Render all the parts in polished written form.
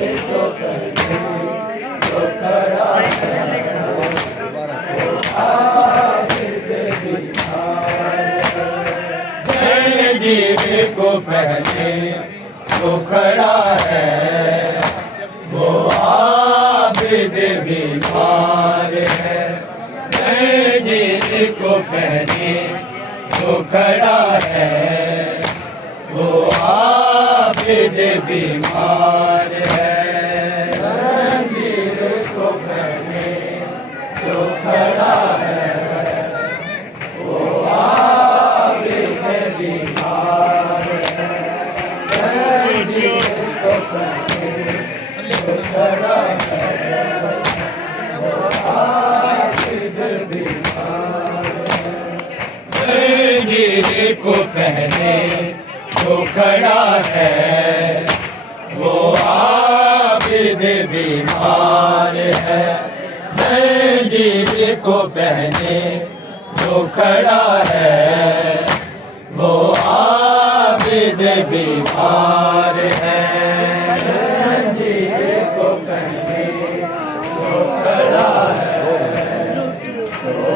जिसको पहने जो खड़ा है जीव को पहने वो खड़ा है वो आबिद बीमार है जीव को पहने वो खड़ा है वो आबिद बीमार है जीव को पहने जो खड़ा है को पहने जो खड़ा है वो आबिद बीमार है जंजीर को पहने जो खड़ा है वो आबिद बीमार है जंजीर को पहने जो खड़ा है वो आबिद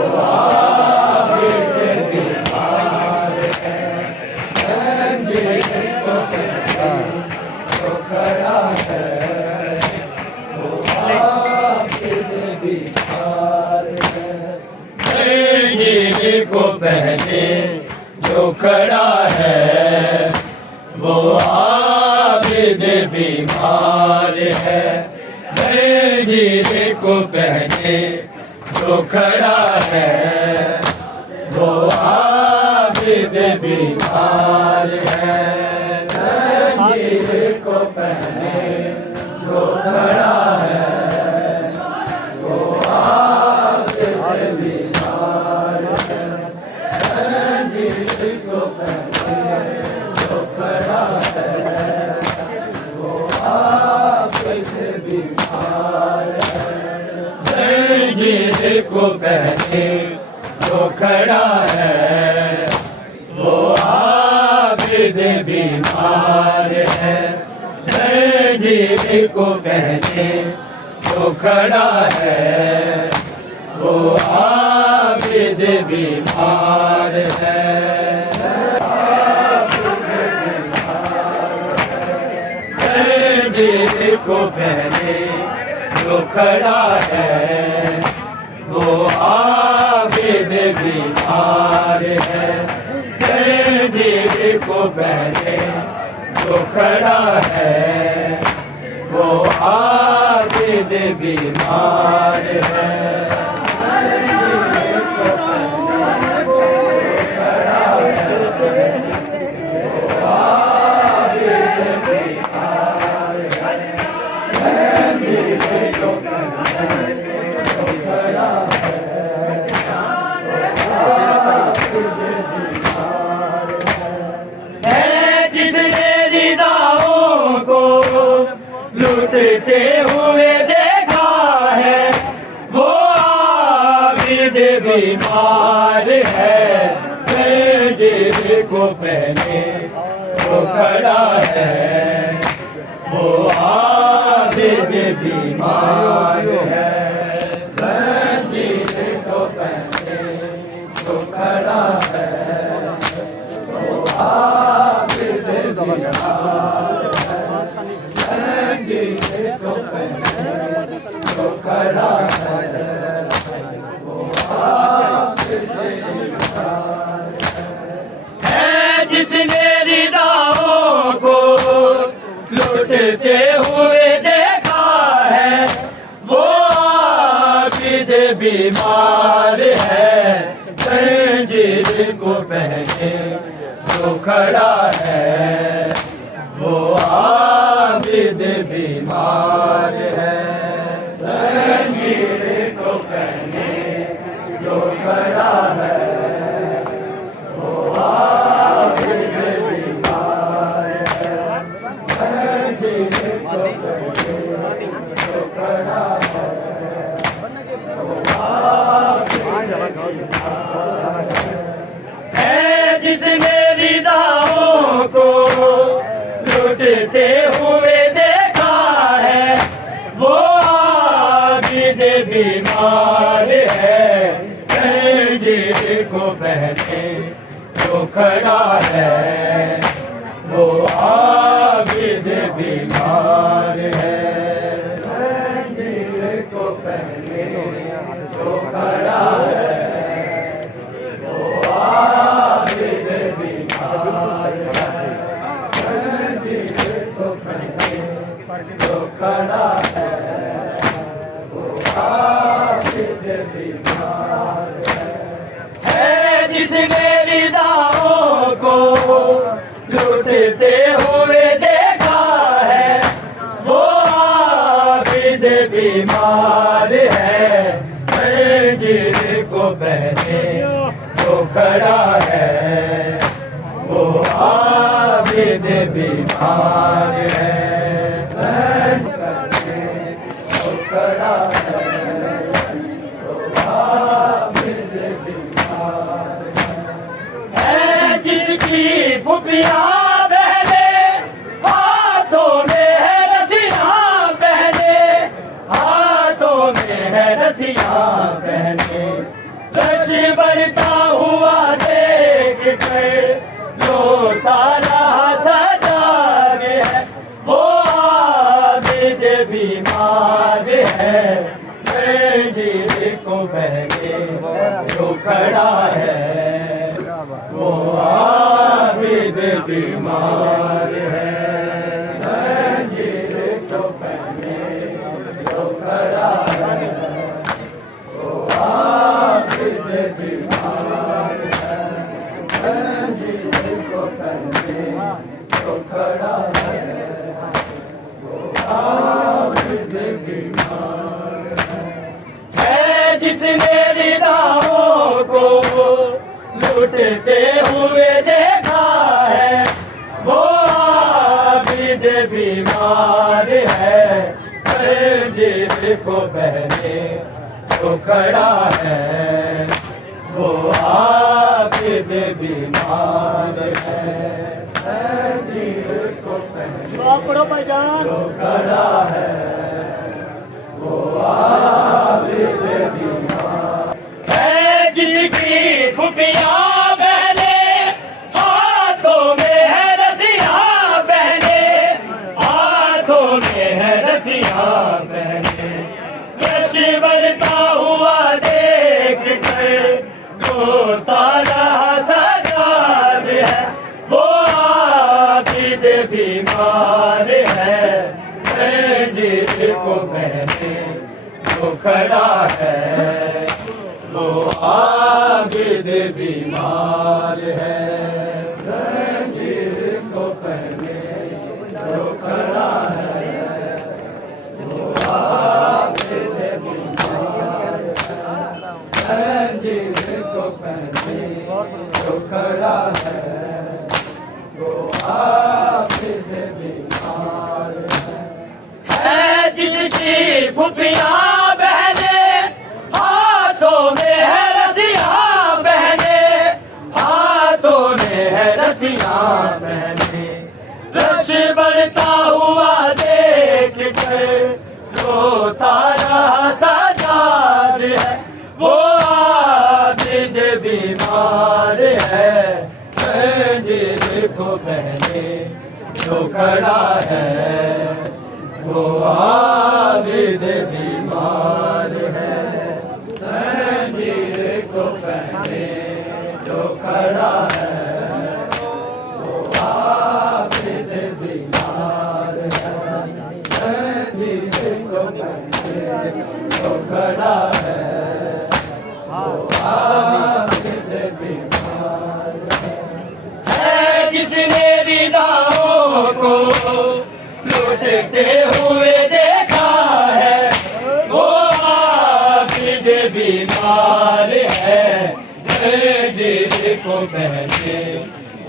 बीमार है जंजीर को पहने जो खड़ा है वो आबिद बीमार है जंजीर को पहने जो खड़ा है वो आबिद बीमार है जंजीर को पहने जो खड़ा है वो आबिद बीमार है जंजीर को पहने जो खड़ा है वो आबिद बीमार है जंजीर को पहने जो खड़ा है वो आबिद बीमार है जंजीर को पहने जो खड़ा है वो आबिद बीमार है जंजीर को पहने जो खड़ा है वो आबिद बीमार है जंजीर को पहने जो खड़ा है वो आबिद बीमार है जंजीर को पहने जो खड़ा है वो आबिद बीमार है लुटते हुए देखा है वो आबिद बीमार है जंजीर को पहने जो खड़ा है वो आबिद बीमार है जंजीर को पहने जो खड़ा है वो आबिद बीमार जंजीर को पहने जो खड़ा है वो आबिद बीमार है जिसने रिदाओं को लुटते हुए देखा है वो आबिद बीमार है जंजीर को पहने जो खड़ा है वो आबिद बीमार है जंजीर को पहने जो खड़ा है वो आबिद बीमार है जंजीर को पहने जो खड़ा है वो आबिद बीमार है जिसने रिदाओं को लुटते हुए देखा है खड़ा है, वो आबिद बीमार है। जंजीर को पहने जो खड़ा है, वो आबिद बीमार है। जंजीर को पहने जो खड़ा है, वो आबिद बीमार है। जिसने रिदाओं को लूटते हुए देखा है, वो आबिद बीमार है। जंजीर को पहने जो खड़ा है, वो आबिद बीमार है। जो खड़ा है, वो आबिद बीमार है। जिसकी फुफियाँ बहने हाथों में है रस्सियाँ पहने, हाथों में है रस्सियाँ पहने। रश बढ़ता हुआ देख कर रोता रहा सजाग है, वो आबिद बीमार है। जंजीर को पहने जो खड़ा है, वो आबिद बीमार है। जंजीर को पहने जो खड़ा है, वो आबिद बीमार है। जंजीर को पहने जो खड़ा है, वो आबिद बीमार है। जिसने रिदाओं को लूटते हुए देखा है, वो आबिद बीमार है। जंजीर को पहने जो खड़ा है, वो आबिद बीमार है। जंजीर को पहने जो खड़ा है, वो आबिद बीमार है। जिसकी खुफियाँ बहने हाथों में है रस्सियाँ पहने, हाथों में है रस्सियाँ पहने। रश बढ़ता हुआ देख कर रोता रहा सजाद है, वो आबिद बीमार है। जंजीर को पहने जो खड़ा है, वो आबिद बीमार है। जंजीर को पहने जो खड़ा है, वो आबिद बीमार है। जंजीर को पहने जो खड़ा है, वो आबिद बीमार है। जिसकी फुफियाँ बहने हाथों में है रस्सियाँ पहने, हाथों में है रस्सियाँ पहने। रश बढ़ता हुआ देख कर रोता रहा सजाद है, वो आबिद बीमार है। जंजीर को पहने जो खड़ा है, वो आबिद बीमार है। जंजीर को पहने जो खड़ा है, वो आबिद बीमार है। जंजीर को पहने जो खड़ा है, वो आबिद बीमार है। जिसने रिदाओं को लूटते हुए देखा है, वो आबिद बीमार है। जंजीर को पहने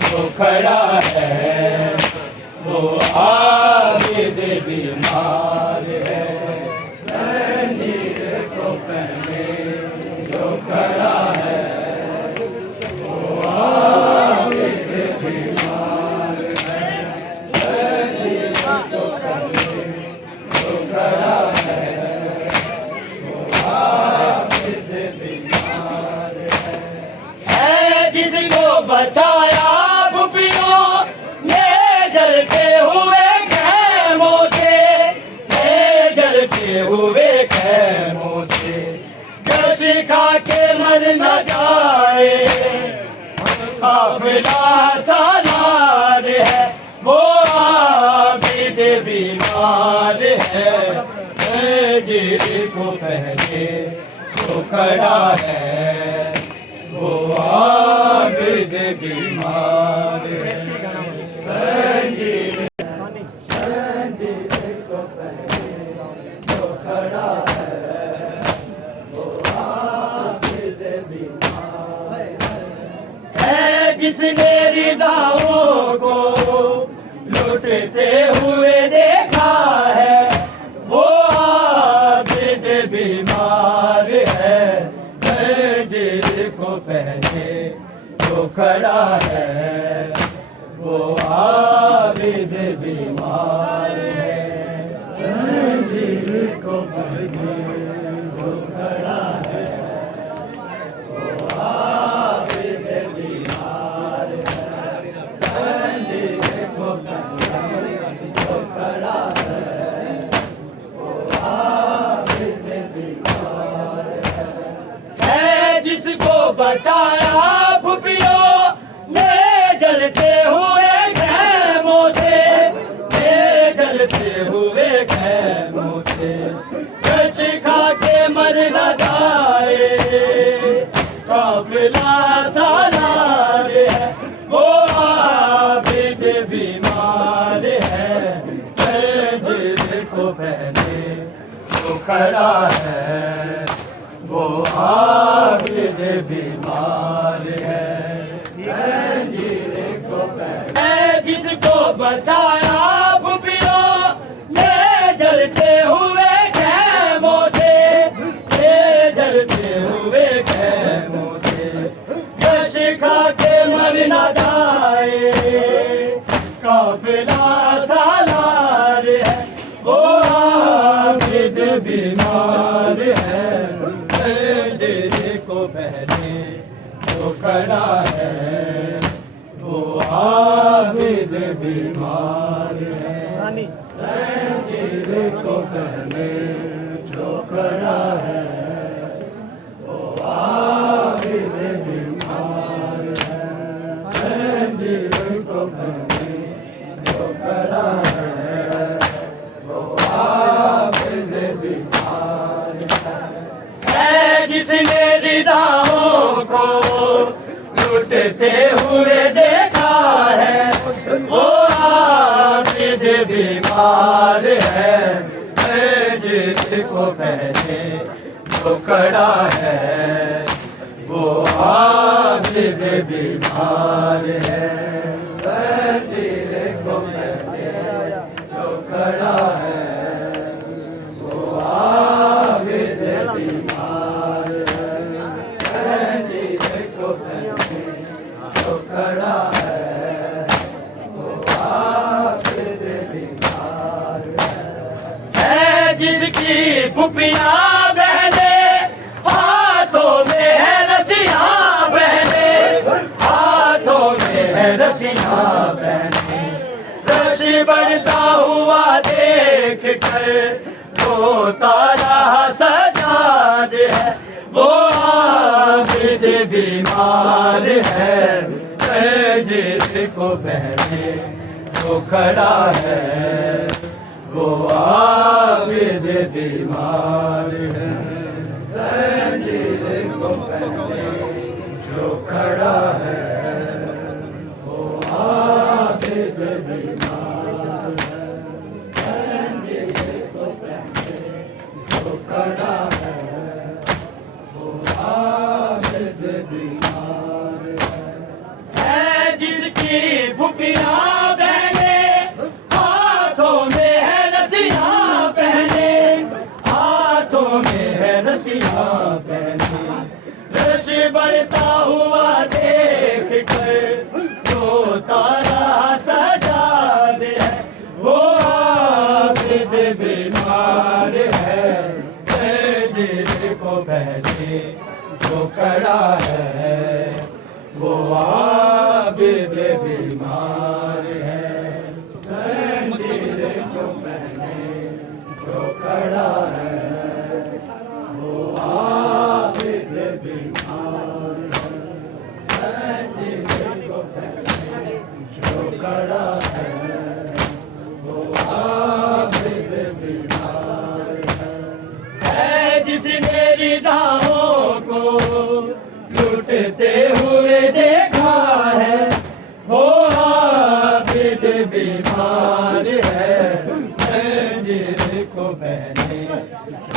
जो खड़ा है, वो आबिद बीमार है। जंजीर को पहने जो खड़ा है, वो आबिद बीमार है। जंजीर को पहने जो खड़ा है, वो आबिद बीमार है। जिसको बचाया न जाए, काफिला सालार है, वो आबिद बीमार है, जंजीर को पहने जो खड़ा है, वो आबिद बीमार है। जंजीर को पहने जो खड़ा है, वो आबिद बीमार है। जिसने रिदाओं को लुटते हुए देखा है, वो आबिद बीमार है, जंजीर को पहने जो खड़ा है, वो आबिद बीमार है। जंजीर को पहने जो खड़ा है, वो आबिद बीमार है। जंजीर को पहने जो खड़ा है, वो आबिद बीमार है। जिसको बचाया फुफियों ने जलते हुए खैमों से, जलते हुए खैमों से, कश खा के मर न जाए, काफिला सालार है, वो आबिद बीमार है, जंजीर को पहने जो खड़ा है, वो आबिद बीमार है। जंजीर को पहने जिसको बचाया फुफियों ने जलते हुए खैमों से, जलते हुए खैमों से, कश खा के मर न जाए, काफिला सालार है, वो आबिद बीमार है, जंजीर को पहने जो खड़ा है, वो आबिद बीमार है। जंजीर को पहने जो खड़ा है, वो आबिद बीमार है। जंजीर को पहने जो खड़ा है, वो आबिद बीमार है। जिसने रिदाओं को लुटते हुए देखा है, वो आबिद बीमार है, जंजीर को पहने जो खड़ा है, वो आबिद बीमार है। जंजीर को पहने जो खड़ा है, वो आबिद बीमार है। जंजीर को पहने जो खड़ा है, वो आबिद बीमार है। जिसकी फुफियाँ बहने हाथों में है रस्सियाँ बहने, हाथों में है रस्सियाँ बहने, रश बढ़ता हुआ देख कर रोता रहा सजाद है, वो आबिद बीमार है, जंजीर को पहने जो खड़ा है, वो आबिद बीमार है। जंजीर को पहने जो खड़ा है, वो आबिद बीमार है। जंजीर को पहने जो खड़ा है, वो आबिद बीमार है। जिसकी फुफियाँ बहने हाथों में है रस्सियाँ पहने, हाथों में है रस्सियाँ पहने, रश बढ़ता हुआ देख कर रोता रहा सजाद है, वो आबिद बीमार है, जंजीर को पहने जो खड़ा है, वो आबिद बीमार है। जंजीर को पहने जो खड़ा है, वो आबिद बीमार देखो बहने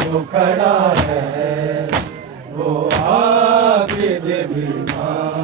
जो खड़ा है वो आके देवी माँ